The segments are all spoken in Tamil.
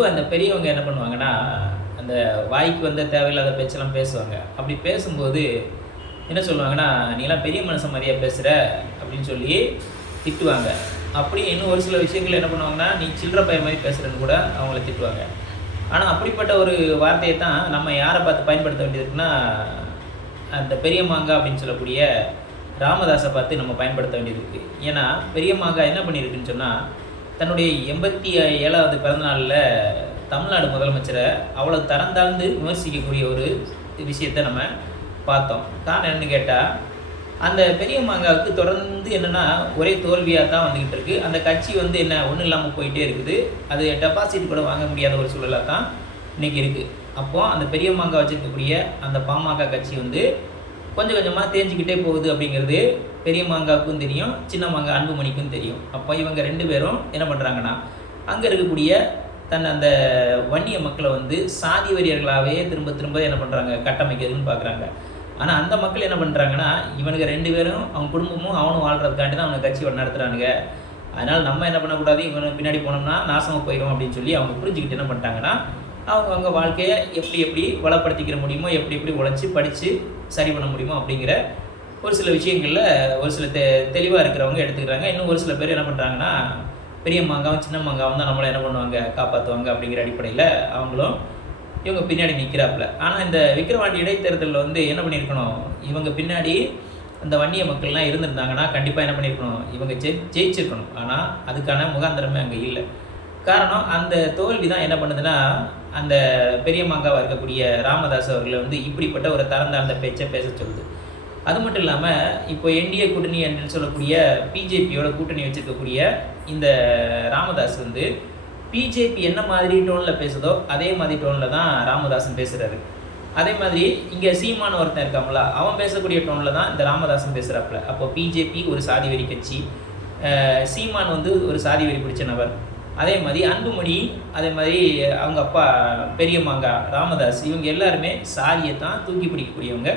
பொதுவாக அந்த பெரியவங்க என்ன பண்ணுவாங்கன்னா அந்த வாய்க்கு வந்த தேவையில்லாத பேச்செல்லாம் பேசுவாங்க. அப்படி பேசும்போது என்ன சொல்லுவாங்கன்னா நீலாம் பெரிய மனுஷன் மாதிரியா பேசுகிற அப்படின்னு சொல்லி திட்டுவாங்க. அப்படி இன்னும் ஒரு சில விஷயங்கள் என்ன பண்ணுவாங்கன்னா நீ சில்லற பையன் மாதிரி பேசுகிறேன்னு கூட அவங்கள திட்டுவாங்க. ஆனால் அப்படிப்பட்ட ஒரு வார்த்தையை தான் நம்ம யாரை பார்த்து பயன்படுத்த வேண்டியதுக்குன்னா அந்த பெரிய மாங்கா அப்படின்னு சொல்லக்கூடிய ராமதாஸை பார்த்து நம்ம பயன்படுத்த வேண்டியது இருக்குது ஏன்னா பெரிய மாங்கா என்ன பண்ணியிருக்குன்னு சொன்னால் தன்னுடைய எண்பத்தி ஏழாவது பிறந்தநாளில் தமிழ்நாடு முதலமைச்சரை அவ்வளோ தரம் தாழ்ந்து விமர்சிக்கக்கூடிய ஒரு விஷயத்தை நம்ம பார்த்தோம். காரணம் என்னன்னு கேட்டால் அந்த பெரிய மாங்காவுக்கு தொடர்ந்து என்னென்னா ஒரே தோல்வியாக தான் வந்துக்கிட்டு இருக்குது அந்த கட்சி வந்து என்ன ஒன்றும் இல்லாமல் போயிட்டே இருக்குது. அது டெபாசிட் கூட வாங்க முடியாத ஒரு சூழலாக தான் இன்றைக்கி இருக்குது அப்போது அந்த பெரிய மாங்காய் வச்சுருக்கக்கூடிய அந்த பாமக கட்சி வந்து கொஞ்சம் கொஞ்சமாக தேஞ்சிக்கிட்டே போகுது அப்படிங்கிறது பெரிய மாங்காவுக்கும் தெரியும் சின்ன மாங்காய் அன்புமணிக்கும் தெரியும். அப்போ இவங்க ரெண்டு பேரும் என்ன பண்ணுறாங்கன்னா அங்கே இருக்கக்கூடிய தன் அந்த வன்னிய மக்களை வந்து சாதி வரியர்களாகவே திரும்ப திரும்ப என்ன பண்ணுறாங்க கட்டமைக்கிறதுன்னு பார்க்குறாங்க ஆனால் அந்த மக்கள் என்ன பண்ணுறாங்கன்னா இவனுங்க ரெண்டு பேரும் அவங்க குடும்பமும் அவனும் வாழ்கிறதுக்காண்டி தான் அவனை கட்சி நடத்துகிறானுங்க அதனால் நம்ம என்ன பண்ணக்கூடாது இவனுக்கு பின்னாடி போனோம்னா நாசமாக போயிடும் அப்படின்னு சொல்லி அவங்க புரிஞ்சுக்கிட்டு என்ன பண்ணிட்டாங்கன்னா அவங்க அவங்க வாழ்க்கையை எப்படி எப்படி வளப்படுத்திக்கிற முடியுமோ எப்படி எப்படி உழைச்சி படித்து சரி பண்ண முடியுமோ அப்படிங்கிற ஒரு சில விஷயங்களில் ஒரு சில தெ தெளிவாக இருக்கிறவங்க எடுத்துக்கிறாங்க. இன்னும் ஒரு சில பேர் என்ன பண்ணுறாங்கன்னா பெரிய மாங்காவும் சின்ன மாங்காவும் தான் நம்மளை என்ன பண்ணுவாங்க காப்பாற்றுவாங்க அப்படிங்கிற அடிப்படையில் அவங்களும் இவங்க பின்னாடி நிற்கிறாப்புல ஆனால் இந்த விக்ரவாண்டி இடைத்தேர்தலில் வந்து என்ன பண்ணியிருக்கணும் இவங்க பின்னாடி அந்த வன்னிய மக்கள்லாம் இருந்திருந்தாங்கன்னா கண்டிப்பாக என்ன பண்ணியிருக்கணும் இவங்க ஜெ ஜெயிச்சிருக்கணும். ஆனால் அதுக்கான முகாந்திரமே அங்கே இல்லை. காரணம் அந்த தோல்வி தான் என்ன பண்ணுதுன்னா அந்த பெரிய மாங்காவாக இருக்கக்கூடிய ராமதாஸ் அவர்களை வந்து இப்படிப்பட்ட ஒரு தரந்தாழ்ந்த பேச்சை பேச சொல்லுது. அது மட்டும் இல்லாமல் இப்போ என்டிஏ கூட்டணி என்று சொல்லக்கூடிய பிஜேபியோட கூட்டணி வச்சுருக்கக்கூடிய இந்த ராமதாஸ் வந்து பிஜேபி என்ன மாதிரி டோனில் பேசுதோ அதே மாதிரி டோனில் தான் ராமதாசன் பேசுகிறாரு அதே மாதிரி இங்கே சீமான ஒருத்தன் இருக்காங்களா அவன் பேசக்கூடிய டோனில் தான் இந்த ராமதாசன் பேசுகிறாப்புல அப்போ பிஜேபி ஒரு சாதி வெறி கட்சி சீமான் வந்து ஒரு சாதி வெறி பிடிச்ச நபர். அதே மாதிரி அன்புமணி அதே மாதிரி அவங்க அப்பா பெரியம்மாங்கா ராமதாஸ் இவங்க எல்லாருமே சாரியை தான் தூக்கி பிடிக்கக்கூடியவங்க.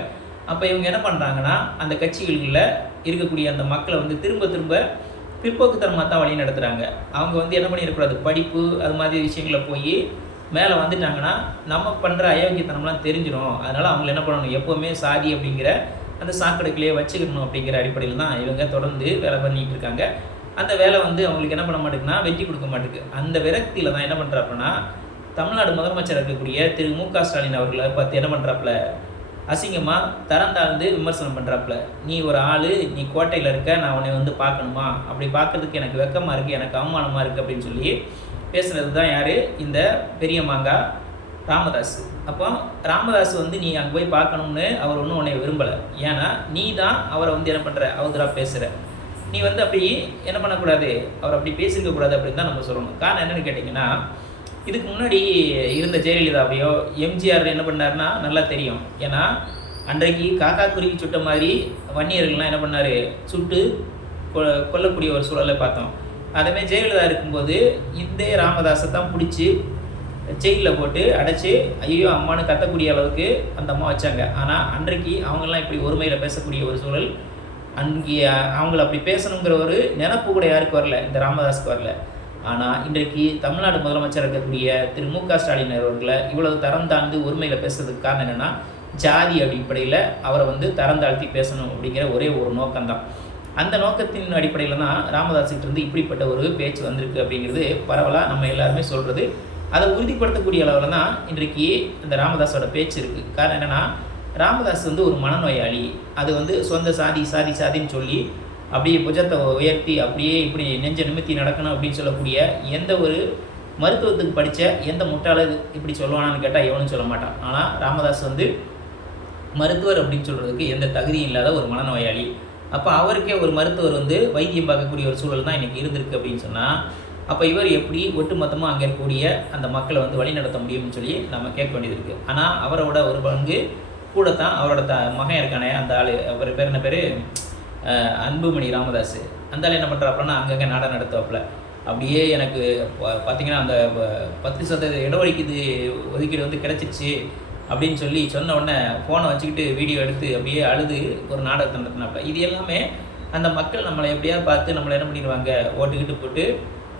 அப்போ இவங்க என்ன பண்ணுறாங்கன்னா அந்த கட்சிகளில் இருக்கக்கூடிய அந்த மக்களை வந்து திரும்ப திரும்ப பிற்போக்குத்தனமாக தான் வழி நடத்துகிறாங்க அவங்க வந்து என்ன பண்ணிடக்கூடாது? படிப்பு அது மாதிரி விஷயங்களில் போய் மேலே வந்துட்டாங்கன்னா நம்ம பண்ணுற அயோக்கியத்தனம்லாம் தெரிஞ்சிடும் அதனால் அவங்க என்ன பண்ணணும்? எப்போவுமே சாதி அப்படிங்கிற அந்த சாக்கடைக்குள்ளேயே வச்சுக்கணும் அப்படிங்கிற அடிப்படையில் தான் இவங்க தொடர்ந்து வேலை பண்ணிகிட்டு இருக்காங்க. அந்த வேலை வந்து அவங்களுக்கு என்ன பண்ண மாட்டேங்குன்னா வெற்றி கொடுக்க மாட்டேங்குது. அந்த விரக்தியில் தான் என்ன பண்ணுறாப்புனா தமிழ்நாடு முதலமைச்சர் இருக்கக்கூடிய திரு மு க ஸ்டாலின் அவர்களை பார்த்து என்ன பண்ணுறாப்புல அசிங்கமாக தரம் தாழ்ந்து விமர்சனம் பண்ணுறாப்புல நீ ஒரு ஆள் நீ கோட்டையில் இருக்க நான் உன்னை வந்து பார்க்கணுமா? அப்படி பார்க்கறதுக்கு எனக்கு வெக்கமாக இருக்குது எனக்கு அவமானமாக இருக்குது அப்படின்னு சொல்லி பேசுனது தான் யார்? இந்த பெரிய மாங்கா ராமதாஸ் அப்போ ராமதாஸ் வந்து நீ அங்கே போய் பார்க்கணும்னு அவர் ஒன்றும் உன்னை விரும்பலை. ஏன்னா நீ தான் அவரை வந்து என்ன பண்ணுற அவதராக பேசுகிற நீ வந்து அப்படி என்ன பண்ணக்கூடாது? அவர் அப்படி பேசியிருக்க கூடாது அப்படின்னு தான் நம்ம சொல்லணும். காரணம் என்னன்னு கேட்டிங்கன்னா இதுக்கு முன்னாடி இருந்த ஜெயலலிதாவையோ எம்ஜிஆர் என்ன பண்ணாருன்னா நல்லா தெரியும். ஏன்னா அன்றைக்கு காக்கா குருவி சுட்ட மாதிரி வன்னியர்கள்லாம் என்ன பண்ணார்? சுட்டு கொ- கொல்லக்கூடிய ஒரு சூழலை பார்த்தோம். அதேமாதிரி ஜெயலலிதா இருக்கும்போது இந்த ராமதாஸை தான் பிடிச்சி ஜெயிலில் போட்டு அடைச்சி ஐயோ அம்மானு கத்தக்கூடிய அளவுக்கு அந்த அம்மா வச்சாங்க. ஆனால் அன்றைக்கு அவங்கெல்லாம் இப்படி ஒருமையில் பேசக்கூடிய ஒரு சூழல் அங்கே அவங்கள அப்படி பேசணுங்கிற ஒரு நினப்பு கூட யாருக்கு வரல? இந்த ராமதாஸுக்கு வரல. ஆனால் இன்றைக்கு தமிழ்நாடு முதலமைச்சர் இருக்கக்கூடிய திரு மு க ஸ்டாலின் அவர்களை இவ்வளவு தரம் தாழ்ந்து உரிமையில் பேசுறதுக்கு காரணம் என்னென்னா ஜாதி அடிப்படையில் அவரை வந்து தரம் தாழ்த்தி பேசணும் அப்படிங்கிற ஒரே ஒரு நோக்கம்தான். அந்த நோக்கத்தின் அடிப்படையில் தான் ராமதாஸ்கிட்ட இருந்து இப்படிப்பட்ட ஒரு பேச்சு வந்திருக்கு அப்படிங்கிறது பரவலாக நம்ம எல்லாருமே சொல்கிறது அதை உறுதிப்படுத்தக்கூடிய அளவில் தான் இன்றைக்கு இந்த ராமதாஸோட பேச்சு இருக்குது காரணம் என்னென்னா ராமதாஸ் வந்து ஒரு மனநோயாளி. அது வந்து சொந்த சாதி சாதி சாதின்னு சொல்லி அப்படியே புஜத்தை உயர்த்தி அப்படியே இப்படி நெஞ்ச நிமித்தி நடக்கணும் அப்படின்னு சொல்லக்கூடிய எந்த ஒரு மருத்துவத்துக்கு படித்த எந்த முட்டாள இப்படி சொல்லுவானான்னு கேட்டால் எவனும் சொல்ல மாட்டான். ஆனால் ராமதாஸ் வந்து மருத்துவர் அப்படின்னு சொல்கிறதுக்கு எந்த தகுதியும் இல்லாத ஒரு மனநோயாளி. அப்போ அவருக்கே ஒரு மருத்துவர் வந்து வைத்தியம் பார்க்கக்கூடிய ஒரு சூழல் தான் இன்றைக்கி இருந்திருக்கு அப்படின்னு சொன்னால் அப்போ இவர் எப்படி ஒட்டுமொத்தமாக அங்கே இருக்கக்கூடிய அந்த மக்களை வந்து வழி நடத்த முடியும்னு சொல்லி நம்ம கேட்க வேண்டியது இருக்குது ஆனால் அவரோட ஒரு பங்கு கூட தான் அவரோட த மகன் இருக்கானே அந்த ஆள் அவர் பேர் என்ன பேர்? அன்புமணி ராமதாஸ் அந்த ஆள் என்ன பண்ணுறாப்புலன்னா அங்கங்கே நாடகம் நடத்துவாப்புல. அப்படியே எனக்கு பார்த்தீங்கன்னா அந்த ப- பத்து சதவீத இடஒதுக்கீடு ஒதுக்கீடு வந்து கிடச்சிருச்சு அப்படின்னு சொல்லி சொன்ன உடனே ஃபோனை வச்சுக்கிட்டு வீடியோ எடுத்து அப்படியே அழுது ஒரு நாடகத்தை நடத்தினாப்புல. இது எல்லாமே அந்த மக்கள் நம்மளை எப்படியாவது பார்த்து நம்மளை என்ன பண்ணிடுவாங்க? ஓட்டுக்கிட்டு போட்டு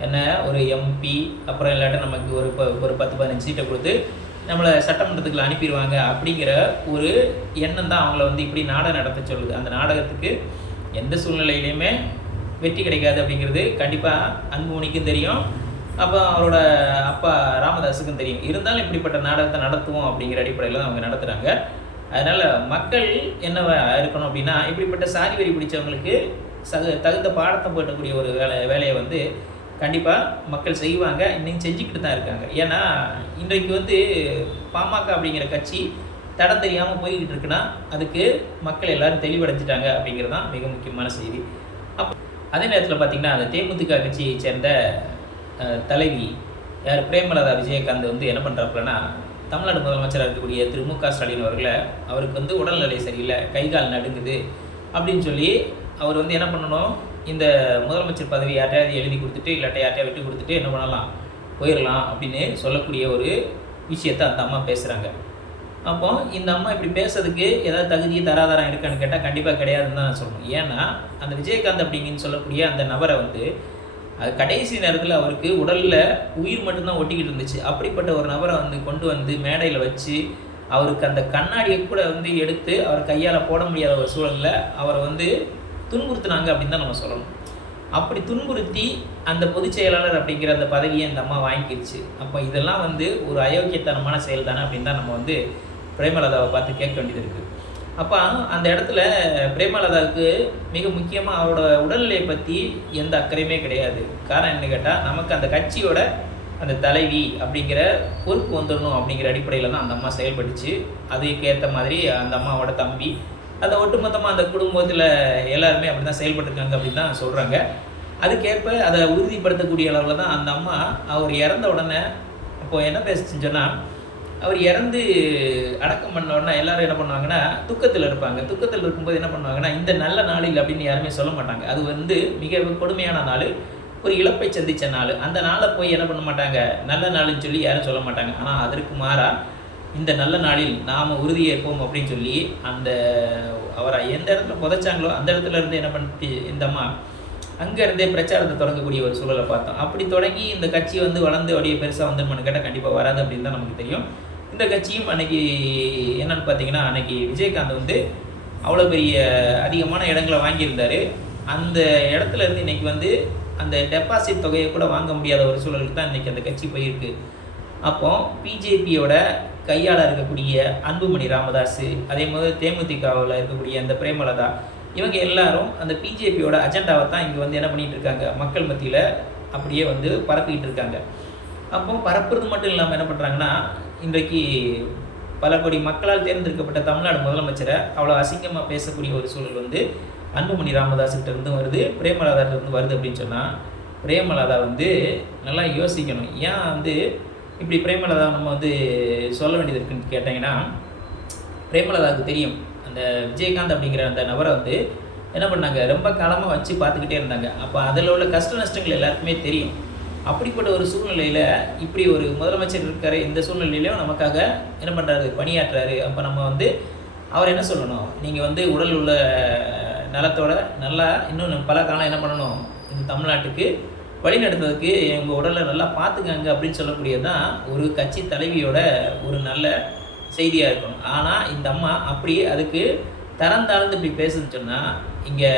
என்ன ஒரு எம்பி அப்புறம் இல்லாட்ட நமக்கு ஒரு ப ஒரு பத்து பதினஞ்சு சீட்டை கொடுத்து நம்மளை சட்டமன்றத்துக்குள்ள அனுப்பிடுவாங்க அப்படிங்கிற ஒரு எண்ணம் தான் அவங்கள வந்து இப்படி நாடகம் நடத்த சொல்லுது. அந்த நாடகத்துக்கு எந்த சூழ்நிலையிலையுமே வெற்றி கிடைக்காது அப்படிங்கிறது கண்டிப்பாக அன்புமணிக்கும் தெரியும். அப்போ அவரோட அப்பா ராமதாஸுக்கும் தெரியும். இருந்தாலும் இப்படிப்பட்ட நாடகத்தை நடத்துவோம் அப்படிங்கிற அடிப்படையில் தான் அவங்க நடத்துகிறாங்க அதனால் மக்கள் என்னவா இருக்கணும் அப்படின்னா இப்படிப்பட்ட சாதி வரி பிடிச்சவங்களுக்கு சக தகுந்த பாடத்தை போட்டக்கூடிய ஒரு வேலை வேலையை வந்து கண்டிப்பாக மக்கள் செய்வாங்க. இன்னைக்கு செஞ்சுக்கிட்டு தான் இருக்காங்க. ஏன்னா இன்றைக்கு வந்து பாமக அப்படிங்கிற கட்சி தடம் தெரியாமல் போய்கிட்டு இருக்குன்னா அதுக்கு மக்கள் எல்லாரும் தெளிவடைஞ்சிட்டாங்க அப்படிங்கிறது தான் மிக முக்கியமான செய்தி. அப்போ அதே நேரத்தில் பார்த்திங்கன்னா அந்த தேமுதிக கட்சியை சேர்ந்த தலைவி யார்? பிரேமலதா விஜயகாந்த் வந்து என்ன பண்ணுறாப்புலன்னா தமிழ்நாடு முதலமைச்சராக இருக்கக்கூடிய திரு மு க ஸ்டாலின் அவர்களை அவருக்கு வந்து உடல்நிலை சரியில்லை கை கால் நடுங்குது அப்படின்னு சொல்லி அவர் வந்து என்ன பண்ணணும்? இந்த முதலமைச்சர் பதவி யார்ட்டையாவது எழுதி கொடுத்துட்டு இல்லாட்ட யார்ட்டையா விட்டு கொடுத்துட்டு என்ன பண்ணலாம்? போயிடலாம் அப்படின்னு சொல்லக்கூடிய ஒரு விஷயத்தை அந்த அம்மா பேசுகிறாங்க அப்போ இந்த அம்மா இப்படி பேசுறதுக்கு ஏதாவது தகுதி தராதாரம் இருக்கான்னு கேட்டால் கண்டிப்பாக கிடையாதுன்னு தான் நான் சொல்லணும். ஏன்னா அந்த விஜயகாந்த் அப்படிங்கன்னு சொல்லக்கூடிய அந்த நபரை வந்து அது கடைசி நேரத்தில் அவருக்கு உடலில் உயிர் மட்டும்தான் ஒட்டிக்கிட்டு இருந்துச்சு. அப்படிப்பட்ட ஒரு நபரை வந்து கொண்டு வந்து மேடையில் வச்சு அவருக்கு அந்த கண்ணாடியை கூட வந்து எடுத்து அவர் கையால் போட முடியாத ஒரு சூழலில் அவரை வந்து துன்புறுத்துனாங்க அப்படின்னு தான் நம்ம சொல்லணும். அப்படி துன்புறுத்தி அந்த பொதுச் செயலாளர் அப்படிங்கிற அந்த பதவியை அந்த அம்மா வாங்கிக்கிடுச்சு அப்போ இதெல்லாம் வந்து ஒரு அயோக்கியத்தனமான செயல் தானே அப்படின்னு தான் நம்ம வந்து பிரேமலதாவை பார்த்து கேட்க வேண்டியது இருக்குது அப்போ அந்த இடத்துல பிரேமலதாவுக்கு மிக முக்கியமாக அவரோட உடல்நிலையை பற்றி எந்த அக்கறையுமே கிடையாது. காரணம் என்ன கேட்டால் நமக்கு அந்த கட்சியோட அந்த தலைவி அப்படிங்கிற பொறுப்பு வந்துடணும் அப்படிங்கிற அடிப்படையில் தான் அந்த அம்மா செயல்பட்டுச்சு. அதுக்கேற்ற மாதிரி அந்த அம்மாவோட தம்பி அந்த ஒட்டுமொத்தமாக அந்த குடும்பத்தில் எல்லாருமே அப்படி தான் செயல்பட்டுருக்காங்க அப்படின்னு தான் சொல்கிறாங்க அதுக்கேற்ப அதை உறுதிப்படுத்தக்கூடிய அளவில் தான் அந்த அம்மா அவர் இறந்த உடனே இப்போது என்ன பேசுச்சுன்னு சொன்னால் அவர் இறந்து அடக்கம் பண்ண உடனே எல்லாரும் என்ன பண்ணுவாங்கன்னா துக்கத்தில் இருப்பாங்க. துக்கத்தில் இருக்கும்போது என்ன பண்ணுவாங்கன்னா இந்த நல்ல நாளில் அப்படின்னு யாருமே சொல்ல மாட்டாங்க. அது வந்து மிக கொடுமையான நாள். ஒரு இழப்பை சந்தித்த நாள். அந்த நாளை போய் என்ன பண்ண மாட்டாங்க? நல்ல நாளுன்னு சொல்லி யாரும் சொல்ல மாட்டாங்க. ஆனால் அதற்கு மாறா இந்த நல்ல நாளில் நாம் உறுதியேற்போம் அப்படின்னு சொல்லி அந்த அவரை எந்த இடத்துல புதைச்சாங்களோ அந்த இடத்துல இருந்து என்ன பண்ணிட்டு இந்த அம்மா அங்கேருந்தே பிரச்சாரத்தை தொடங்கக்கூடிய ஒரு சூழலை பார்த்தோம். அப்படி தொடங்கி இந்த கட்சி வந்து வளர்ந்து அப்படியே பெருசாக வந்துன்னு கேட்டால் கண்டிப்பாக வராது அப்படின்னு தான் நமக்கு தெரியும். இந்த கட்சியும் அன்னைக்கு என்னன்னு பார்த்தீங்கன்னா அன்னைக்கு விஜயகாந்த் வந்து அவ்வளோ பெரிய அதிகமான இடங்களை வாங்கியிருந்தாரு. அந்த இடத்துல இருந்து இன்னைக்கு வந்து அந்த டெபாசிட் தொகையை கூட வாங்க முடியாத ஒரு சூழலுக்கு தான் இன்னைக்கு அந்த கட்சி போயிருக்கு. அப்போ பிஜேபியோட கையால் இருக்கக்கூடிய அன்புமணி ராமதாஸ் அதே மாதிரி தேமுதிகவில் இருக்கக்கூடிய அந்த பிரேமலதா இவங்க எல்லாரும் அந்த பிஜேபியோட அஜெண்டாவை தான் இங்கே வந்து என்ன பண்ணிகிட்டு இருக்காங்க மக்கள் மத்தியில் அப்படியே வந்து பரப்பிக்கிட்டு இருக்காங்க. அப்போ பரப்புறது மட்டும் இல்லாமல் என்ன பண்ணுறாங்கன்னா இன்றைக்கு பல கோடி மக்களால் தேர்ந்தெடுக்கப்பட்ட தமிழ்நாடு முதலமைச்சரை அவ்வளோ அசிங்கமாக பேசக்கூடிய ஒரு சூழல் வந்து அன்புமணி ராமதாஸ்கிட்ட இருந்தும் வருது பிரேமலதாட்ட இருந்து வருது அப்படின்னு சொன்னால் பிரேமலதா வந்து நல்லா யோசிக்கணும். ஏன் வந்து இப்படி பிரேமலதா நம்ம வந்து சொல்ல வேண்டியது இருக்குன்னு கேட்டிங்கன்னா பிரேமலதாவுக்கு தெரியும். அந்த விஜயகாந்த் அப்படிங்கிற அந்த நபரை வந்து என்ன பண்ணாங்க? ரொம்ப காலமாக வச்சு பார்த்துக்கிட்டே இருந்தாங்க. அப்போ அதில் உள்ள கஷ்ட நஷ்டங்கள் எல்லாருக்குமே தெரியும். அப்படிப்பட்ட ஒரு சூழ்நிலையில் இப்படி ஒரு முதலமைச்சர் இருக்காரு. இந்த சூழ்நிலையிலையும் நமக்காக என்ன பண்ணுறாரு பணியாற்றுறாரு. அப்போ நம்ம வந்து அவர் என்ன சொல்லணும்? நீங்கள் வந்து உடல் உள்ள நலத்தோட நல்லா இன்னும் பல காலம் என்ன பண்ணணும்? இந்த தமிழ்நாட்டுக்கு வழி நடத்துறதுக்கு உங்கள் உடலை நல்லா பார்த்துக்கங்க அப்படின்னு சொல்லக்கூடியது தான் ஒரு கட்சி தலைவியோட ஒரு நல்ல செய்தியாக இருக்கணும். ஆனால் இந்த அம்மா அப்படி அதுக்கு தரம் தாழ்ந்து இப்படி பேசுதுன்னு சொன்னால் இங்கே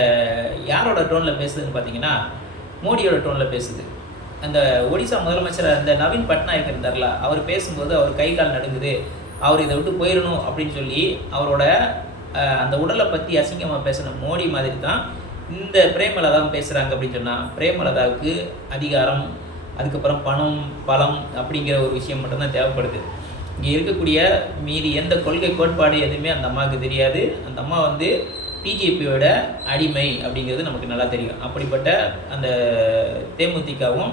யாரோட டோனில் பேசுதுன்னு பார்த்தீங்கன்னா மோடியோட டோனில் பேசுது. அந்த ஒடிசா முதலமைச்சர் அந்த நவீன் பட்நாயக் இருந்தார்ல அவர் பேசும்போது அவர் கை கால் நடுங்குது. அவர் இதை விட்டு போயிடணும் அப்படின்னு சொல்லி அவரோட அந்த உடலை பற்றி அசிங்கமாக பேசின மோடி மாதிரி தான் இந்த பிரேமலதாவும் பேசுகிறாங்க அப்படின்னு சொன்னால் பிரேமலதாவுக்கு அதிகாரம் அதுக்கப்புறம் பணம் பலம் அப்படிங்கிற ஒரு விஷயம் மட்டும்தான் தேவைப்படுது. இங்கே இருக்கக்கூடிய மீதி எந்த கொள்கை கோட்பாடு எதுவுமே அந்த அம்மாவுக்கு தெரியாது. அந்த அம்மா வந்து பிஜேபியோட அடிமை அப்படிங்கிறது நமக்கு நல்லா தெரியும். அப்படிப்பட்ட அந்த தேமுதிகவும்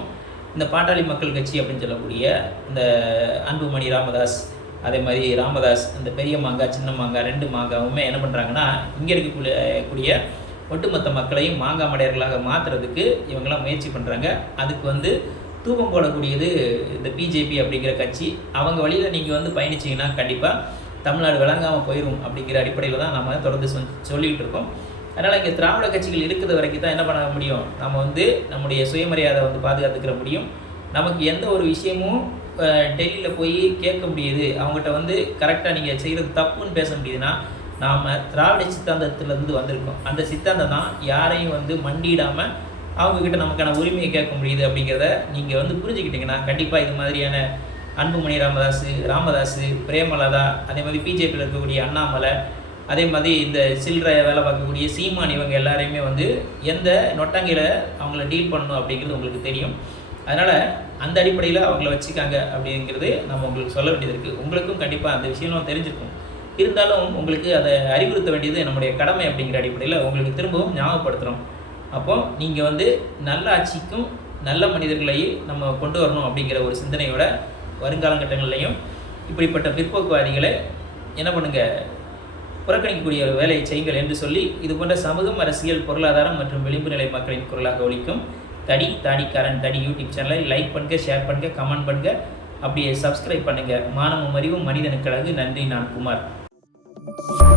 இந்த பாட்டாளி மக்கள் கட்சி அப்படின்னு சொல்லக்கூடிய இந்த அன்புமணி ராமதாஸ் அதே மாதிரி ராமதாஸ் இந்த பெரிய மாங்காய் சின்ன மாங்காய் ரெண்டு மாங்காவுமே என்ன பண்ணுறாங்கன்னா இங்கே இருக்கக்கூடிய கூடிய ஒட்டுமொத்த மக்களையும் மாங்காமடையர்களாக மாற்றுறதுக்கு இவங்கெல்லாம் முயற்சி பண்ணுறாங்க அதுக்கு வந்து தூபம் போடக்கூடியது இந்த பிஜேபி அப்படிங்கிற கட்சி. அவங்க வழியில் நீங்கள் வந்து பயணிச்சீங்கன்னா கண்டிப்பாக தமிழ்நாடு விளங்காமல் போயிடும் அப்படிங்கிற அடிப்படையில் தான் நம்ம தொடர்ந்து சொல் சொல்லிக்கிட்டு இருக்கோம். அதனால் இங்கே திராவிட கட்சிகள் இருக்கிற வரைக்கும் தான் என்ன பண்ண முடியும்? நம்ம வந்து நம்முடைய சுயமரியாதை வந்து பாதுகாத்துக்கிற முடியும். நமக்கு எந்த ஒரு விஷயமும் டெல்லியில் போய் கேட்க முடியுது. அவங்ககிட்ட வந்து கரெக்டாக நீங்கள் செய்கிறது தப்புன்னு பேச முடியுதுன்னா நாம் திராவிட சித்தாந்தத்திலேருந்து வந்திருக்கோம். அந்த சித்தாந்தம் தான் யாரையும் வந்து மண்டிடாமல் அவங்கக்கிட்ட நமக்கான உரிமையை கேட்க முடியுது அப்படிங்கிறத நீங்கள் வந்து புரிஞ்சுக்கிட்டிங்கன்னா கண்டிப்பாக இது மாதிரியான அன்புமணி ராமதாஸ் ராமதாஸ் பிரேமலதா அதே மாதிரி பிஜேபியில் இருக்கக்கூடிய அண்ணாமலை அதே மாதிரி இந்த சில்லறை வேலை பார்க்கக்கூடிய சீமான் இவங்க எல்லாரையுமே வந்து எந்த நொட்டாங்கையில் அவங்கள டீல் பண்ணணும் அப்படிங்கிறது உங்களுக்கு தெரியும். அதனால் அந்த அடிப்படையில் அவங்கள வச்சுக்காங்க அப்படிங்கிறது நம்ம உங்களுக்கு சொல்ல வேண்டியது இருக்குது உங்களுக்கும் கண்டிப்பாக அந்த விஷயம்லாம் தெரிஞ்சிருக்கும். இருந்தாலும் உங்களுக்கு அதை அறிவுறுத்த வேண்டியது நம்முடைய கடமை அப்படிங்கிற அடிப்படையில் உங்களுக்கு திரும்பவும் ஞாபகப்படுத்துகிறோம் அப்போ நீங்கள் வந்து நல்ல ஆட்சிக்கும் நல்ல மனிதர்களை நம்ம கொண்டு வரணும் அப்படிங்கிற ஒரு சிந்தனையோட வருங்காலகட்டங்கள்லையும் இப்படிப்பட்ட பிற்போக்குவாதிகளை என்ன பண்ணுங்கள் புறக்கணிக்கக்கூடிய ஒரு வேலையை செய்யுங்கள் என்று சொல்லி இது போன்ற சமூகம் அரசியல் பொருளாதாரம் மற்றும் விளிம்பு நிலை மக்களின் குரலாக ஒழிக்கும் தடி தாடிக்காரன் தடி யூடியூப் சேனலை லைக் பண்ணுங்க ஷேர் பண்ணுங்க கமெண்ட் பண்ணுங்க. அப்படியே சப்ஸ்கிரைப் பண்ணுங்கள் மானமும் அறிவும் மனிதனுக்கு அழகு. நன்றி நான் குமார். Thank you.